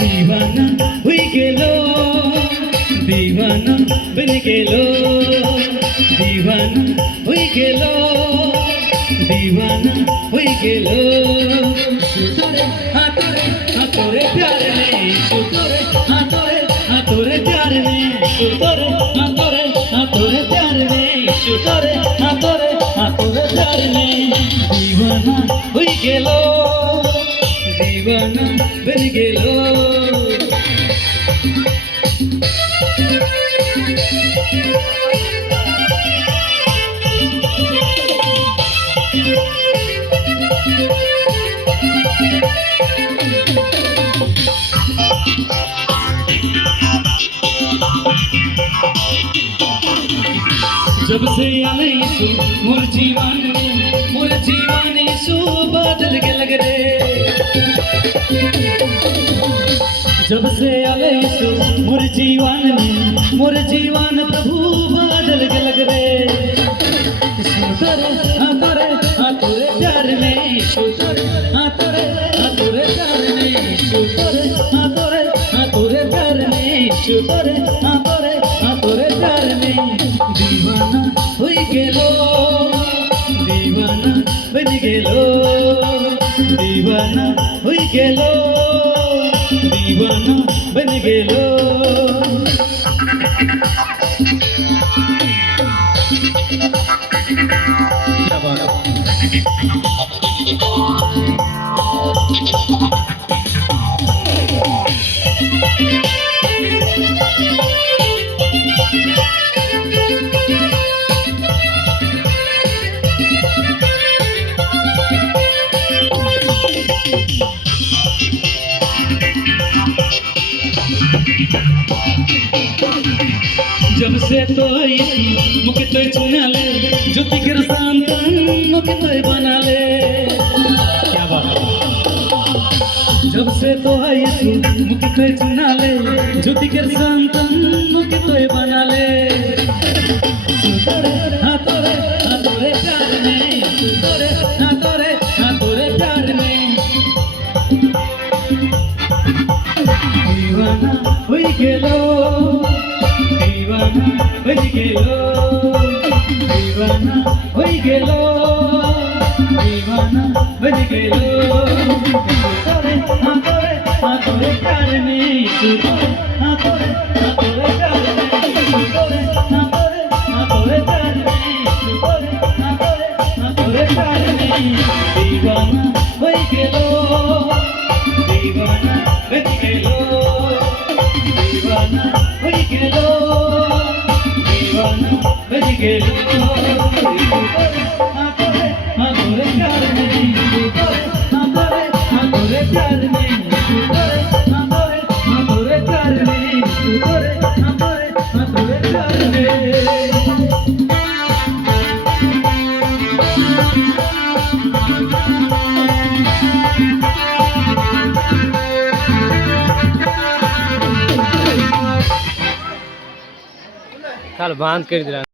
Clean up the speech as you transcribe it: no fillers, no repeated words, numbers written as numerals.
दीवाना हुई गेलो, दीवाना बन गेलो, दीवाना हुई गेलो, दीवाना हुई गेलो। सुतोरे हाथोरे प्यार में, सुतोरे हाथोरे प्यार में, सुतोरे हाथोरे प्यार में, सुतोरे हाथोरे प्यार में। दीवाना हुई गेलो, दीवाना बन गेलो। जब से आले यीशु मोर जीवन यीशु बदल के लग रे। जब से आले यीशु मोर जीवन प्रभु बदल के लग रे। सुतोरे हाथोरे प्यार में, सुतोरे हाथोरे प्यार में, सुतोरे हाथोरे प्यार में, सुतोरे हाथोरे प्यार में। दीवाना हुई गेलो, दीवाना बन गेलो, दीवाना हुई गेलो, दीवाना बन गेलो। क्या बात है। जब से तो यीशु मुके तो चुना ले, ज्योति के संतान मुके तो बना ले। क्या बात है। जब से तो यीशु मुके तो चुना ले, ज्योति के संतान मुके तो बना ले। सुतोरे हाथोरे प्यार में, सुतोरे हाथोरे प्यार में। दीवाना हुई गेलो, दीवाना बन गेलो, दीवाना हुई गेलो, दीवाना बन गेलो। सुतोरे हाथोरे प्यार में, सुतोरे हाथोरे प्यार में, सुतोरे हाथोरे प्यार में, सुतोरे हाथोरे प्यार में। दीवाना हुई गेलो, दीवाना बन गेलो, दीवाना हुई गेलो, दीवाना बन गेलो। हाथोरे प्यार में, हाथोरे प्यार में, हाथोरे प्यार में, हाथोरे प्यार में। कल बांध कर दिला।